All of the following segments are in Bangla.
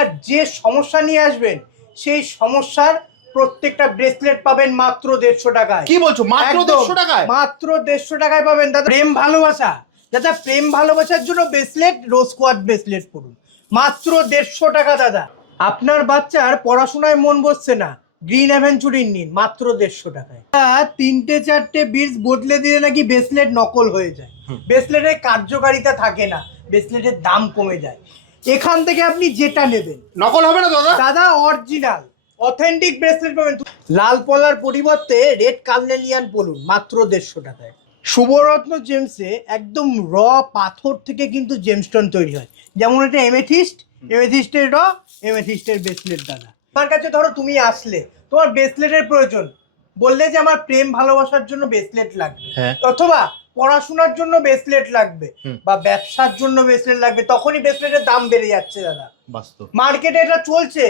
আপনার যে সমস্যা নিয়ে আসবেন সেই সমস্যার প্রত্যেকটা ব্রেসলেট পাবেন মাত্র 150 টাকায়। কি বলছো? মাত্র 150 টাকায়? মাত্র 150 টাকায় পাবেন দাদা। প্রেম ভালোবাসা, দাদা প্রেম ভালোবাসার জন্য ব্রেসলেট, রোজ কোয়াড ব্রেসলেট পড়ুন মাত্র 150 টাকা দাদা। আপনার বাচ্চার পড়াশোনায় মন বসছে না, গ্রিন অ্যাভেঞ্চুরিন নিন মাত্র 150 টাকায়। 3-4টে বিটস বদলে দিলে নাকি ব্রেসলেট নকল হয়ে যায়, ব্রেসলেটের কার্যকারিতা থাকে না, ব্রেসলেটের দাম কমে যায়। এখান থেকে আপনি যেটা নেবেন নকল হবে না দাদা? দাদা অরিজিনাল অথেন্টিক ব্রেসলেট পাবেন। লাল পলার পরিবর্তে রেড কার্নেলিয়ান পড়ুন মাত্র 150 টাকায়। শুভরত্ন জেমসে একদম র পাথর থেকে কিন্তু জেমস্টোন তৈরি হয়, যেমন এটা এমেথিস্ট, এমেথিস্টের এমেথিস্টের ব্রেসলেট দাদা। আমার কাছে ধরো তুমি আসলে, তোমার ব্রেসলেটের প্রয়োজন, বললে যে আমার প্রেম ভালোবাসার জন্য ব্রেসলেট লাগবে, অথবা পড়াশোনার জন্য ব্রেসলেট লাগবে, বা ব্যবসার জন্য ব্রেসলেট লাগবে, তখনই ব্রেসলেটের দাম বেড়ে যাচ্ছে দাদা। মার্কেটে এটা চলছে,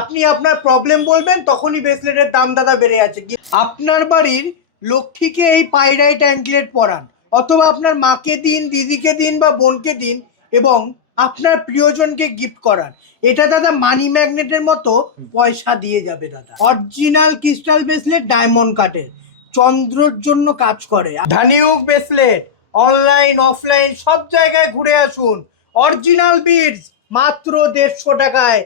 আপনি আপনার প্রবলেম বলবেন তখনই ব্রেসলেটের দাম দাদা বেড়ে যাচ্ছে। আপনার বাড়ির লক্ষ্মীকে এই পাইরাইট অ্যাঙ্কলেট পরান, অথবা আপনার মাকে দিন, দিদিকে দিন বা বোনকে দিন, এবং আপনার প্রিয়জনকে গিফট করান। এটা দাদা মানি ম্যাগনেটের মতো পয়সা দিয়ে যাবে দাদা। অরিজিনাল ক্রিস্টাল ব্রেসলেট, ডায়মন্ড কাটের, চন্দ্রর জন্য কাজ করে। ধানিউক ব্রেসলেট অনলাইন অফলাইন সব জায়গায় ঘুরে আসুন, অরিজিনাল বিডস মাত্র 150 টাকায়।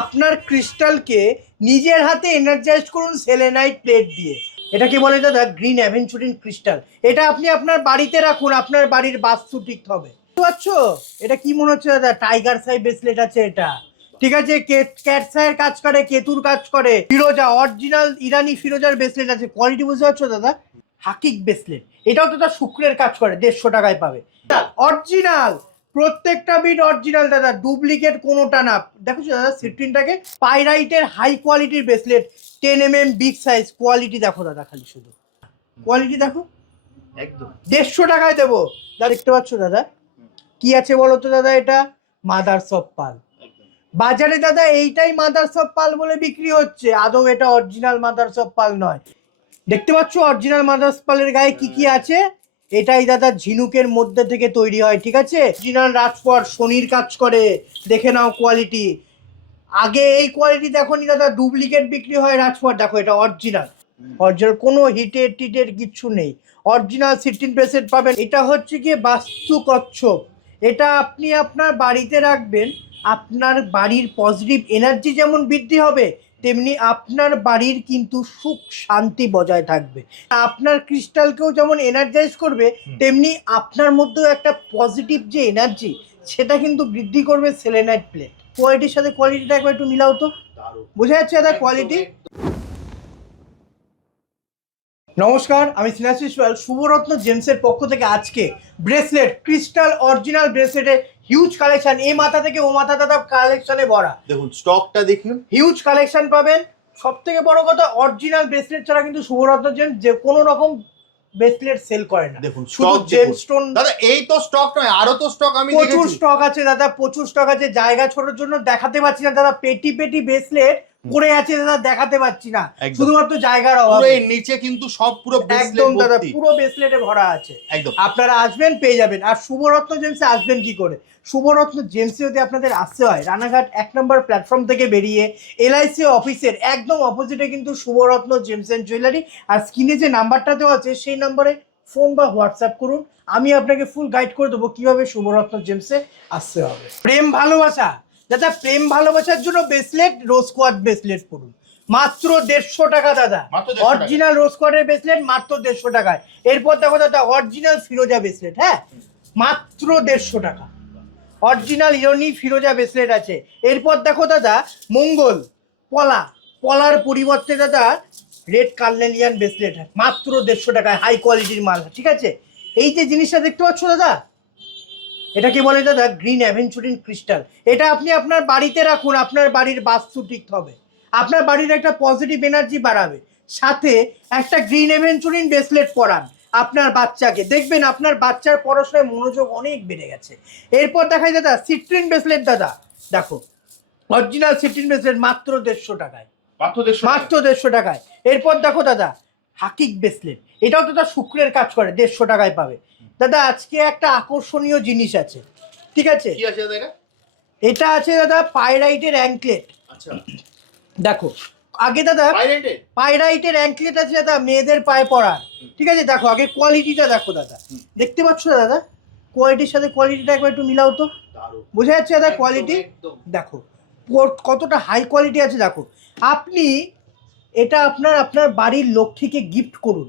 আপনার ক্রিস্টালকে নিজের হাতে এনার্জাইজ করুন সেলেনাইট প্লেট দিয়ে। এটা কি বলে দাদা? Green aventurine crystal. এটা আপনি আপনার বাড়িতে রাখুন, আপনার বাড়ির বাস্তু ঠিক হবে। বুঝতে, এটা কি মনে হচ্ছে দাদা? টাইগার সাই ব্রেসলেট আছে এটা, ঠিক আছে, ক্যাট সাইয়ের কাজ করে, কেতুর কাজ করে, ফিরোজা অরিজিনাল ইরানি ফিরোজার ব্রেসলেট আছে। কোয়ালিটি বুঝতে পারছো দাদা? হাকিক ব্রেসলেট, এটাও তো তার শুক্রের কাজ করে, 150 টাকায় পাবে অরিজিনাল। প্রত্যেকটা বিট অরিজিনাল দাদা, ডুপ্লিকেট কোনোটা না। দেখো দাদা সিট্রিনটাকে, পাইরাইটের হাই কোয়ালিটির bracelet, 10mm big size, quality দেখো দাদা, খালি শুধু কোয়ালিটি দেখো, একদম 150 টাকায় দেবো দাদা। দেখতে পাচ্ছ দাদা কি আছে বলো তো দাদা? এটা মাদার্স অফ পাল। বাজারে দাদা এইটাই মাদার্স অফ পাল বলে বিক্রি হচ্ছে, আদৌ এটা অরিজিনাল মাদার্স অফ পাল নয়। দেখতে পাচ্ছ অরিজিনাল মাদার্স পালের গায়ে কি কি আছে? এটাই দাদা ঝিনুকের মধ্যে থেকে তৈরি হয়, ঠিক আছে। অরিজিনাল রাজপট শনির কাজ করে, দেখে নাও কোয়ালিটি। আগে এই কোয়ালিটি দেখোনি দাদা, ডুপ্লিকেট বিক্রি হয় রাজপট, দেখো এটা অরিজিনাল। অরিজিনাল কোনো হিটের টিটের কিচ্ছু নেই, অরিজিনাল 16% পাবেন। এটা হচ্ছে কি বাস্তু কচ্ছপ, এটা আপনি আপনার বাড়িতে রাখবেন, আপনার বাড়ির পজিটিভ এনার্জি যেমন বৃদ্ধি হবে, তেমনি আপনার বাড়ির কিন্তু সুখ শান্তি বজায় থাকবে। আপনার ক্রিস্টালকেও যেমন এনার্জাইজ করবে, তেমনি আপনার মধ্যেও একটা পজিটিভ যে এনার্জি, সেটা কিন্তু বৃদ্ধি করবে সেলেনাইট প্লেট। কোয়ালিটির সাথে কোয়ালিটিটা একবার একটু মিলাও তো, বোঝা যাচ্ছে দাদা কোয়ালিটি। নমস্কার, আমি স্নেহাশিস পাল, শুভরত্ন জেমসের পক্ষ থেকে আজকে ব্রেসলেট, ক্রিস্টাল অরিজিনাল ব্রেসলেটের হিউজ কালেকশন, এই মাথা থেকে ও মাথা দাদা কালেকশনে ভরা। দেখুন স্টকটা দেখুন, হিউজ কালেকশন পাবেন। সব থেকে বড় কথা, অরিজিনাল ব্রেসলেট ছাড়া কিন্তু শুভরত্ন জেমস যে কোনো রকম ব্রেসলেট সেল করে না। দেখুন শুধু জেমস্টোন দাদা, এই তো স্টক নয়, আরো তো স্টক আমি দেখেছি। প্রচুর স্টক আছে দাদা, প্রচুর স্টক আছে। জায়গা ছোটোর জন্য দেখাতে পারছি না দাদা, পেটি পেটি ব্রেসলেট পড়ে আছে দাদা, দেখাতে পারছি না, শুধুমাত্র জায়গার অভাবে। এই নিচে কিন্তু সব পুরো একদম দাদা পুরো ব্রেসলেটে ভরা আছে। একদম আপনারা আসবেন পেয়ে যাবেন। আর শুভরত্ন জেমসে আসবেন কি করে? শুভরত্ন জেমসে যদি আপনাদের আসতে হয়, রানাঘাট 1 নম্বর প্ল্যাটফর্ম থেকে বেরিয়ে LIC অফিসের একদম অপোজিটে কিন্তু শুভরত্ন জেমস এন্ড জুয়েলারি। আর স্ক্রিনে যে নাম্বারটা দেওয়া আছে সেই নাম্বারে ফোন বা হোয়াটসঅ্যাপ করুন, আমি আপনাকে ফুল গাইড করে দেবো কিভাবে শুভরত্ন জেমসে আসতে হবে। প্রেম ভালোবাসা, দাদা প্রেম ভালোবাসার জন্য ব্রেসলেট, রোজ কোয়াড ব্রেসলেট পড়ুন মাত্র 150 টাকা দাদা। অরিজিনাল রোজ কোয়াডের ব্রেসলেট মাত্র 150 টাকায়। এরপর দেখো দাদা অরিজিনাল ফিরোজা ব্রেসলেট, হ্যাঁ মাত্র 150 টাকা। অরিজিনাল ইরানি ফিরোজা ব্রেসলেট আছে। এরপর দেখো দাদা মঙ্গল পলা, পলার পরিবর্তে দাদা রেড কার্নেলিয়ান ব্রেসলেট মাত্র 150 টাকায়, হাই কোয়ালিটির মাল, ঠিক আছে। এই যে জিনিসটা দেখতে পাচ্ছ দাদা, এটাকে বলে দাদা গ্রিন অ্যাভেঞ্চুরিন ক্রিস্টাল। এটা আপনি আপনার বাড়িতে রাখুন, আপনার বাড়ির বাস্তু ঠিক হবে, আপনার বাড়ির একটা পজিটিভ এনার্জি বাড়াবে। সাথে একটা গ্রিন অ্যাভেঞ্চুরিন ব্রেসলেট পরান আপনার বাচ্চাকে, দেখবেন আপনার বাচ্চার পড়াশোনায় মনোযোগ অনেক বেড়ে গেছে। এরপর দেখায় দাদা সিট্রিন ব্রেসলেট, দাদা দেখো অরিজিনাল সিট্রিন ব্রেসলেট মাত্র 150 টাকায়, মাত্র 150 টাকায়। এরপর দেখো দাদা হাকিক ব্রেসলেট, এটাও তো তার শুক্রের কাজ করে, 150 টাকায় পাবে দাদা। আজকে একটা আকর্ষণীয় জিনিস আছে, ঠিক আছে। এটা আছে দাদা পাইরাইটের অ্যাঙ্কলেট। আচ্ছা দেখো আগে দাদা পাইরেটেড পাইরাইটের অ্যাঙ্কলেট আছে দাদা মেয়েদের পায়ে পরার, ঠিক আছে। দেখো আগে কোয়ালিটিটা দেখো দাদা, দেখতে পাচ্ছ দাদা কোয়ালিটির সাথে কোয়ালিটিটা একবার একটু মিলাও তো, দারুণ বোঝা যাচ্ছে দাদা একদম, কোয়ালিটি। একদম। দেখো কতটা হাই কোয়ালিটি আছে দেখো। আপনি এটা আপনার আপনার বাড়ির লক্ষ্মীকে গিফট করুন,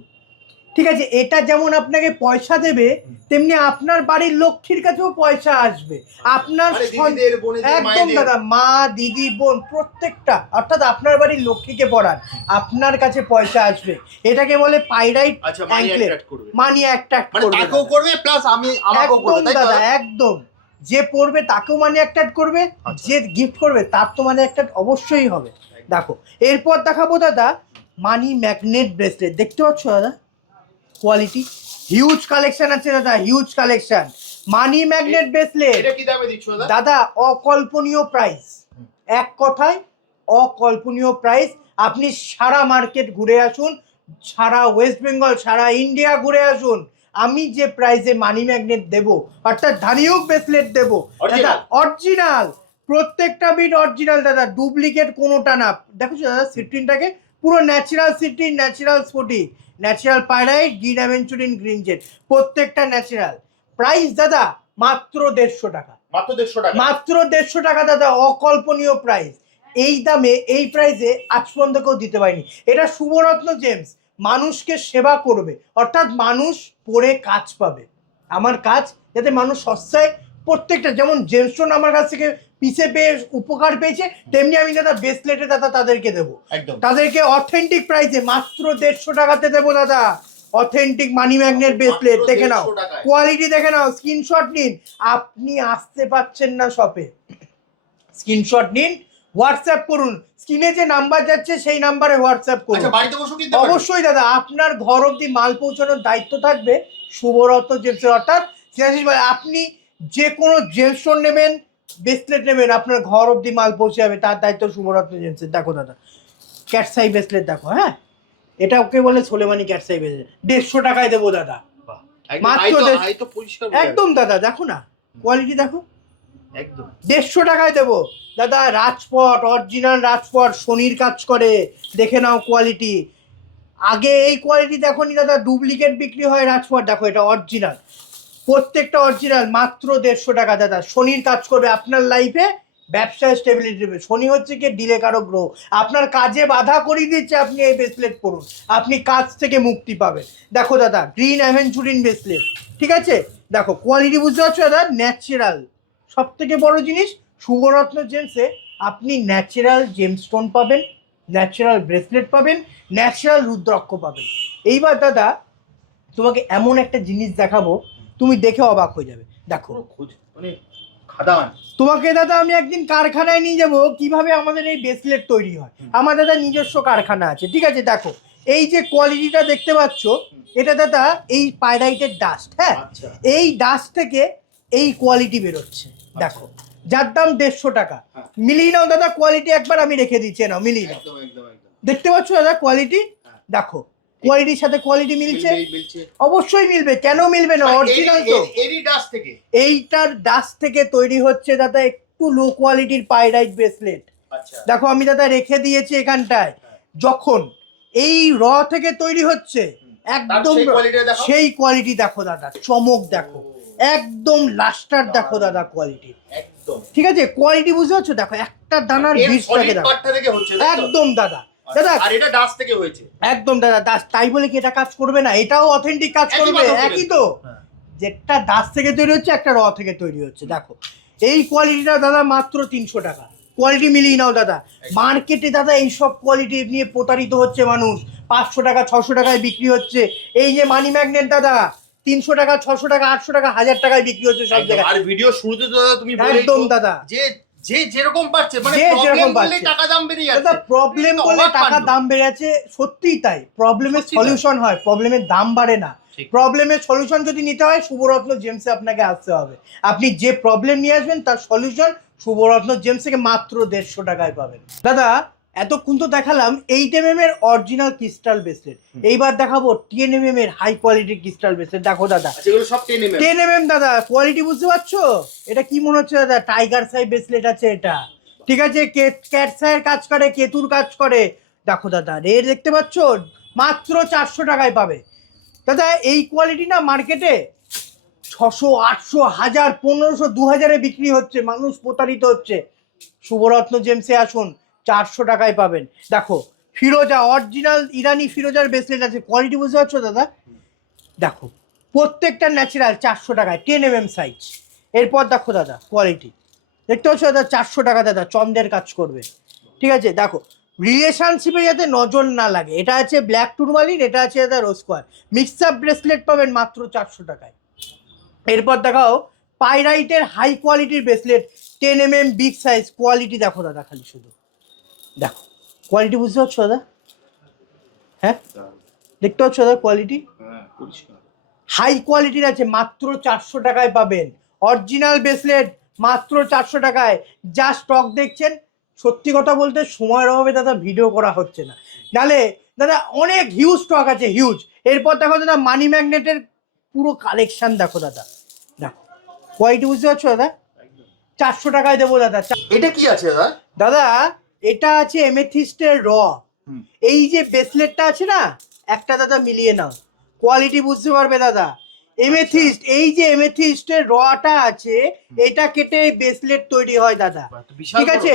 ঠিক আছে। এটা যেমন আপনাকে পয়সা দেবে তেমনি আপনার বাড়ির লক্ষ্মীর কাছেও পয়সা আসবে। আপনার আরে দিদিদের, বোনেদের, একদম মায়েদের। দাদা মা দিদি বোন প্রত্যেকটা, অর্থাৎ আপনার বাড়ির লক্ষ্মীকে পড়ান আপনার কাছে পয়সা আসবে। এটাকে বলে পাইরাইট আচ্ছা মানি অ্যাঙ্কলেট, অ্যাট্রাক্ট করবে, মানি অ্যাট্রাক্ট মানে করবে তাকেও দাদা। করবে প্লাস আমাকেও করবে, একদম তাই তো দাদা দাদা? একদম, যে পড়বে তাকেও মানি অ্যাট্রাক্ট করবে, আচ্ছা। যে গিফট করবে তার তো মানি অ্যাট্রাক্ট অবশ্যই হবে। দেখো এরপর দেখাবো দাদা মানি ম্যাগনেট ব্রেসলেট, দেখতে পাচ্ছ দাদা কোয়ালিটি হিউজ কালেকশন আছে দাদা, huge collection. Money magnet bracelet এটা কি দামে দিচ্ছ দাদা? দাদা অকল্পনীয় প্রাইস, এক কথায় অকল্পনীয় প্রাইস। আপনি সারা মার্কেট ঘুরে আসুন, সারা ওয়েস্ট বেঙ্গল সারা ইন্ডিয়া ঘুরে আসুন, আমি যে প্রাইসে মানি ম্যাগনেট দেবো অর্থাৎ ধানিয়ক ব্রেসলেট দেবো দাদা অরিজিনাল, প্রত্যেকটা বিট অরিজিনাল দাদা, ডুপ্লিকেট কোনোটা না। দেখো দাদা সিট্রিনটাকে পুরো ন্যাচারাল সিট্রিন, ন্যাচারাল স্ফটিক, natural pyrite, green aventurine, green jet, প্রত্যেকটা ন্যাচারাল। প্রাইস দাদা মাত্র 150 টাকা, মাত্র 150 টাকা, মাত্র 150 টাকা দাদা, অকল্পনীয় প্রাইস। এই দামে এই প্রাইসে আজ পর্যন্ত কেউ দিতে পারেনি। এটা শুভরত্ন জেমস মানুষকে সেবা করবে, অর্থাৎ মানুষ পরে কাজ পাবে। আমার কাজ যাতে মানুষ সস্তায় প্রত্যেকটা, যেমন জেমস্টোন আমার কাছ থেকে পিছে পেয়ে উপকার পেয়েছে, তেমনি আমি দাদা ব্রেসলেটে দাদা তাদেরকে দেবো, একদম তাদেরকে অথেন্টিক প্রাইসে মাত্র 150 টাকাতে দেবো দাদা। অথেন্টিক মানি ম্যাগনেট ব্রেসলেট মাত্র দেখে নাও, 150 টাকায়। কোয়ালিটি দেখে নাও, স্ক্রিনশট নিন। আপনি আসতে পারছেন না শপে, স্ক্রিনশট নিন, হোয়াটসঅ্যাপ করুন, স্ক্রিনে যে নাম্বার যাচ্ছে সেই নাম্বারে হোয়াটসঅ্যাপ করুন। আচ্ছা বাড়িতে বসে কিনতে পারবে? অবশ্যই দাদা আপনার ঘর অবধি মাল পৌঁছানোর দায়িত্ব থাকবে শুভরত্ন জেমসের, অর্থাৎ শ্রেয়াশিস ভাই আপনি যে কোনো জেমস্টোন নেবেন, ব্রেসলেট নেবেন, আপনার ঘর অবধি মাল পৌঁছে যাবে, তার দায়িত্ব শুভরত্ন জেমসের। দেখো দাদা ক্যাটসাই ব্রেসলেট দেখো, হ্যাঁ এটা ওকে বলে সোলেমানি ক্যাটসাই ব্রেসলেট, 150 টাকায় দেবো দাদা, বাহ, একদম মাত্র আই তো দেড়- আই তো পরিষ্কার বোঝা একদম দাদা। দেখো না কোয়ালিটি দেখো, যাচ্ছে। একদম 150 টাকায় দেবো দাদা। রাজপট অরিজিনাল রাজপট শনির কাজ করে, দেখে নাও কোয়ালিটি। আগে এই কোয়ালিটি দেখো নি দাদা, ডুপ্লিকেট বিক্রি হয় রাজপট, দেখো এটা অরিজিনাল, প্রত্যেকটা অরিজিনাল, মাত্র 150 টাকা দাদা। শনির কাজ করবে আপনার লাইফে, ব্যবসায় স্টেবিলিটি দেবে। শনি হচ্ছে কি ডিলে কারক গ্রহ, আপনার কাজে বাধা করিয়ে দিচ্ছে, আপনি এই ব্রেসলেট পরুন, আপনি কাজ থেকে মুক্তি পাবেন। দেখো দাদা গ্রিন অ্যাভেঞ্চুরিন ব্রেসলেট, ঠিক আছে। দেখো কোয়ালিটি বুঝতে পারছো দাদা, ন্যাচারাল। সব থেকে বড় জিনিস শুভরত্ন জেমসে আপনি ন্যাচারাল জেমস্টোন পাবেন, ন্যাচারাল ব্রেসলেট পাবেন, ন্যাচারাল রুদ্রাক্ষ পাবেন। এইবার দাদা তোমাকে এমন একটা জিনিস দেখাবো, তুমি দেখে অবাক হয়ে যাবে। দেখো পুরো খোঁজ মানে খাদান। তোমাকে দাদা আমি একদিন কারখানায় নিয়ে যাবো কিভাবে আমাদের এই ব্রেসলেট তৈরি হয়। আমার দাদা নিজস্ব কারখানা আছে, ঠিক আছে। দেখো এই যে কোয়ালিটিটা দেখতে পাচ্ছ, এটা দাদা এই পাইরাইটের ডাস্ট, হ্যাঁ আচ্ছা এই ডাস্ট থেকে এই কোয়ালিটি বেরোচ্ছে। দেখো যার দাম 150 টাকা, হ্যাঁ। মিলিয়ে নাও দাদা কোয়ালিটি, একবার আমি রেখে দিচ্ছি, নাও মিলিয়ে নাও। একদম একদম একদম দেখতে পাচ্ছ দাদা কোয়ালিটি, হ্যাঁ। দেখো কোয়ালিটির সাথে কোয়ালিটি মিলছে, মিলছে অবশ্যই মিলবে, কেন মিলবে না, অরিজিনাল তো। এরি ডাস্ট থেকে। এইটার ডাস্ট থেকে তৈরি হচ্ছে দাদা একটু লো কোয়ালিটির পাইরাইট ব্রেসলেট। আচ্ছা দেখো আমি দাদা রেখে দিয়েছি এখানটায়, যখন এই র থেকে তৈরি হচ্ছে একদম সেই কোয়ালিটি দেখো, সেই কোয়ালিটি দেখো দাদা, চমক দেখো, একদম লাস্টার দেখো দাদা কোয়ালিটি, একদম ঠিক আছে। কোয়ালিটি বুঝতে পারছো, দেখো একটা দানার এর বীজটাকে সলিড দেখো, পার্টটা থেকে হচ্ছে, তাই তো? একদম দাদা আচ্ছা, দাদা আর এটা ডাস্ট থেকে হয়েছে। একদম দাদা দাস, তাই বলে কি এটা কাজ করবে না, এটাও অথেন্টিক কাজ একই করবে, মাধ্যম একই থেকে। তো। হ্যাঁ। যেটা দাস থেকে তৈরি হচ্ছে একটা র থেকে তৈরি হচ্ছে। দেখো এই কোয়ালিটিটা দাদা মাত্র 300 টাকা, কোয়ালিটি মিলিয়ে নাও দাদা। মার্কেটে দাদা এইসব কোয়ালিটি নিয়ে প্রতারিত হচ্ছে মানুষ, 500 টাকা 600 টাকায় বিক্রি হচ্ছে। এই যে মানি ম্যাগনেট দাদা 300 টাকা 600 টাকা 800 টাকা 1000 টাকায় বিক্রি হচ্ছে সব একদম। জায়গায়। আর ভিডিও শুরুতে তো দাদা তুমি বলেই একদম তো দাদা, যে যে যেরকম পাচ্ছে, মানে যে প্রবলেম যেরকম বললেই পাচ্ছে। টাকা দাম বেরিয়ে দাদা যাচ্ছে। প্রবলেম এটা তো বলে অবাক টাকার কাণ্ড। দাম বেড়ে যাচ্ছে, সত্যিই তাই। প্রবলেমের সত্যি তাই। সলিউশন হয়, প্রবলেমের দাম বাড়ে না। ঠিক। প্রবলেমের সলিউশন যদি নিতে হয় শুভরত্ন জেমসে আপনাকে আসতে হবে। আপনি যে প্রবলেম নিয়ে আসবেন তার সলিউশন শুভরত্ন জেমস থেকে মাত্র 150 টাকায় পাবেন। দাদা এতক্ষণ তো দেখালাম 8mm এর অরিজিনাল ক্রিস্টাল ব্রেসলেট, এইবার দেখাবো 10mm এর হাই কোয়ালিটির ক্রিস্টাল ব্রেসলেট। দেখো দাদা, আচ্ছা এগুলো সব 10 mm 10mm দাদা, কোয়ালিটি বুঝতে পারছো? এটা কি মনে হচ্ছে দাদা? টাইগার সাই ব্রেসলেট আছে এটা, ঠিক আছে? ক্যাট সাইয়ের কাজ করে, কেতুর কাজ করে। দেখো দাদা, রেট দেখতে পাচ্ছ, মাত্র 400 টাকায় পাবে দাদা। এই কোয়ালিটি না মার্কেটে 600, 800, 1000, 1500, 2000-এ বিক্রি হচ্ছে, মানুষ প্রতারিত হচ্ছে। শুভরত্ন জেমসে আসুন, 400 টাকায় পাবেন। দেখো ফিরোজা, অরিজিনাল ইরানি ফিরোজার ব্রেসলেট আছে, কোয়ালিটি বুঝতে পারছো দাদা? দেখো প্রত্যেকটা ন্যাচারাল, 400 টাকায়, 10mm সাইজ। এরপর দেখো দাদা কোয়ালিটি দেখতে পাচ্ছ দাদা, 400 টাকা দাদা, চন্দ্রের কাজ করবে, ঠিক আছে? দেখো রিলেশনশিপে যাতে নজর না লাগে, এটা আছে ব্ল্যাক টুরমালিন, এটা আছে দাদা রোজ স্কোয়ার, মিক্স আপ ব্রেসলেট পাবেন মাত্র 400 টাকায়। এরপর দেখাও পাইরাইটের হাই কোয়ালিটির bracelet, 10mm big size, quality দেখো দাদা, খালি শুধু দেখো কোয়ালিটি বুঝতে পারছো দাদা? হ্যাঁ দেখতে পাচ্ছ দাদা কোয়ালিটি? হ্যাঁ পরিষ্কার। হাই কোয়ালিটির আছে, মাত্র 400 টাকায় পাবেন। অরিজিনাল ব্রেসলেট মাত্র 400 টাকায়। যা স্টক দেখছেন, সত্যি কথা বলতে সময়ের অভাবে দাদা ভিডিও করা হচ্ছে না, নালে দাদা অনেক হিউজ স্টক আছে, হিউজ। এরপর দেখো দাদা মানি ম্যাগনেটের পুরো কালেকশন দেখো দাদা, দেখো কোয়ালিটি বুঝতে পারছো দাদা? 400 টাকায় দেবো দাদা। এটা কি আছে দাদা? দাদা এটা আছে এমেথিস্টের র। এই যে ব্রেসলেটটা আছে না, একটা দাদা মিলিয়ে নাও, কোয়ালিটি বুঝতে পারবে দাদা। এমেথিস্ট, এই যে এমেথিস্টের রটা আছে, এটা কেটে ব্রেসলেট তৈরি হয় দাদা, ঠিক আছে?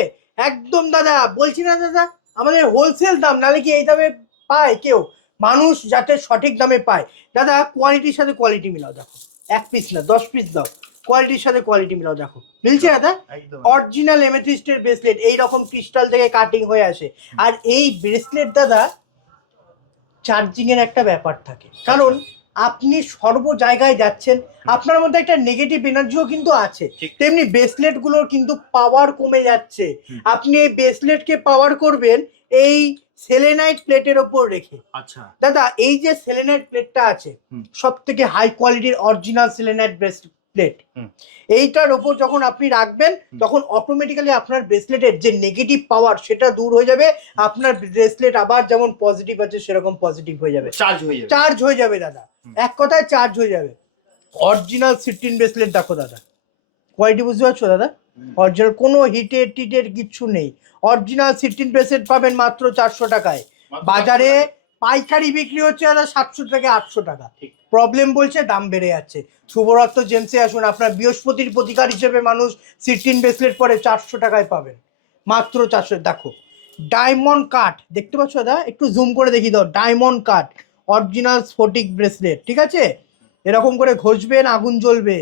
একদম দাদা, বলছি না দাদা, আমাদের হোলসেল দাম, নালে কি এই দামে পায় কেউ? মানুষ যাতে সঠিক দামে পায় দাদা, কোয়ালিটির সাথে কোয়ালিটি মিলাও। দেখো 1 পিস না 10 পিস দাও, কোয়ালিটির সাথে কোয়ালিটি মিলাও, দেখো মিলছে দাদা? অরিজিনাল এমেথিস্টের ব্রেসলেট, এইরকম ক্রিস্টাল থেকে কাটিং হয়ে আসে। আর এই ব্রেসলেট দাদা চার্জিং এর একটা ব্যাপার থাকে, কারণ আপনি সর্ব জায়গায় যাচ্ছেন, আপনার মধ্যে একটা নেগেটিভ এনার্জিও কিন্তু আছে, তেমনি ব্রেসলেট গুলোর কিন্তু পাওয়ার কমে যাচ্ছে। আপনি এই ব্রেসলেটকে পাওয়ার করবেন এই সেলেনাইট প্লেটের ওপর রেখে। আচ্ছা দাদা এই যে সেলেনাইট প্লেটটা আছে, সব থেকে হাই কোয়ালিটির অরিজিনাল সেলেনাইট ব্রেসলেট, এইটার ওপর যখন আপনি রাখবেন, তখন অটোমেটিক্যালি আপনার ব্রেসলেটের যে নেগেটিভ পাওয়ার সেটা দূর হয়ে যাবে, আপনার ব্রেসলেট আবার যেমন পজিটিভ আছে সেরকম পজিটিভ হয়ে যাবে, চার্জ হয়ে যাবে দাদা, এক কথায় চার্জ হয়ে যাবে। অরিজিনাল সিটিন ব্রেসলেট দেখো দাদা, কোয়ালিটি বুঝতে পারছো দাদা? অরিজিনাল, কোনো হিটের টিটের কিচ্ছু নেই। অরিজিনাল সিটিন ব্রেসলেট পাবেন মাত্র 400 টাকায়। বাজারে পাইকারি বিক্রি হচ্ছে দাদা 700 থেকে 800 টাকা। প্রবলেম বলছে দাম বেড়ে যাচ্ছে। শুভরত্ন জেমসে আসুন, আপনার বৃহস্পতির প্রতিকার হিসেবে মানুষ সিটিন ব্রেসলেট পরে 400 টাকায় পাবেন মাত্র 400। দেখো ডায়মন্ড কাট দেখতে পাচ্ছ দাদা, একটু জুম করে দেখিয়ে দাও, ডায়মন্ড কাট অরিজিনাল স্ফটিক ব্রেসলেট, ঠিক আছে? এরকম করে ঘষবেন আগুন জ্বলবে,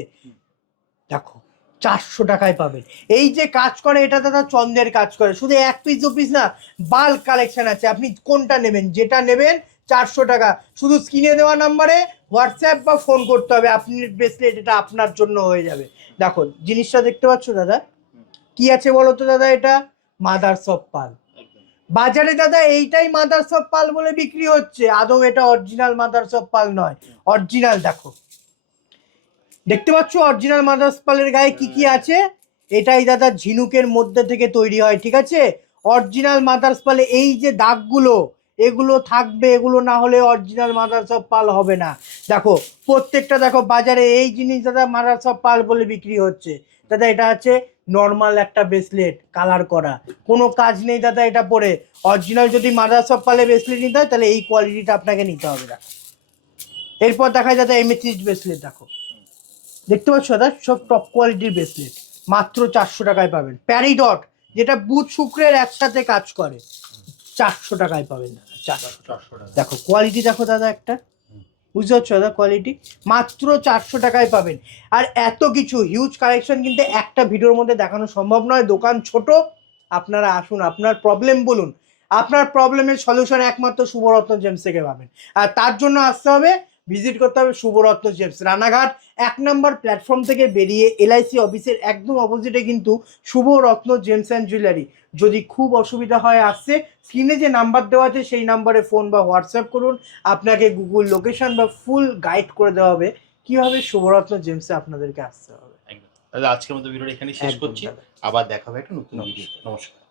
দেখো 400 টাকায় পাবেন। এই যে কাজ করে এটা দাদা চন্দ্রের কাজ করে, শুধু 1 পিস 2 পিস না, বাল্ক কালেকশন আছে, আপনি কোনটা নেবেন, যেটা নেবেন 400 টাকা। শুধু স্ক্রিনে দেওয়া নাম্বারে হোয়াটসঅ্যাপ বা ফোন করতে হবে, আপনি ব্রেসলেট এটা আপনার জন্য হয়ে যাবে। দেখো জিনিসটা দেখতে পাচ্ছ দাদা, কি আছে বলো তো দাদা? এটা মাদার্স অফ পার্ল। বাজারে দাদা এইটাই মাদার্স অফ পার্ল বলে বিক্রি হচ্ছে, আদৌ এটা অরিজিনাল মাদার্স অফ পার্ল নয়। অরিজিনাল দেখো, দেখতে পাচ্ছ অরিজিনাল মাদার্স পার্লের গায়ে কি কি আছে? এটাই দাদা ঝিনুকের মধ্যে থেকে তৈরি হয়, ঠিক আছে? অরিজিনাল মাদার্স পার্লে এই যে দাগগুলো, এগুলো থাকবে, এগুলো না হলে অরিজিনাল মাদার্স অফ পার্ল হবে না। দেখো প্রত্যেকটা, দেখো বাজারে এই জিনিস দাদা মাদার্স অফ পার্ল বলে বিক্রি হচ্ছে। দাদা এটা আছে নর্মাল একটা ব্রেসলেট, কালার করা, কোনো কাজ নেই দাদা এটা পরে। অরিজিনাল যদি মাদার্স অফ পার্লের ব্রেসলেট নিতে হয়, তাহলে এই কোয়ালিটিটা আপনাকে নিতে হবে না। এরপর দেখা যায় দাদা এমেথিস্ট ব্রেসলেট, দেখো দেখতে পাচ্ছ দাদা, সব টপ কোয়ালিটির ব্রেসলেট মাত্র 400 টাকায় পাবেন। প্যারিডট, যেটা বুধ শুক্রের একসাথে কাজ করে, 400 টাকায় পাবেন দাদা, 400 টাকা। দেখো কোয়ালিটি দেখো দাদা, একটা বুঝতে পারছো দাদা কোয়ালিটি, মাত্র 400 টাকায় পাবেন। আর এত কিছু হিউজ কালেকশন কিন্তু একটা ভিডিওর মধ্যে দেখানো সম্ভব নয়, দোকান ছোট। আপনারা আসুন, আপনার প্রবলেম বলুন, আপনার প্রবলেমের সলিউশন একমাত্র শুভরত্ন জেমস থেকে পাবেন। আর তার জন্য আসতে হবে, ভিজিট করতে হবে শুভরত্ন জেমস, রানাঘাট 1 নম্বর প্ল্যাটফর্ম থেকে বেরিয়ে LIC অফিসের একদম অপোজিটে কিন্তু শুভরত্ন জেমস অ্যান্ড জুয়েলারি। যদি খুব অসুবিধা হয় আসছে, স্ক্রিনে যে নাম্বার দেওয়া আছে সেই নাম্বারে ফোন বা হোয়াটসঅ্যাপ করুন, আপনাকে গুগল লোকেশন বা ফুল গাইড করে দেওয়া হবে কীভাবে শুভরত্ন জেমসে আপনাদেরকে আসতে হবে। আজকের মতো ভিডিওটা এখানে শেষ করছি, আবার দেখা হবে একটা নতুন ভিডিও। নমস্কার।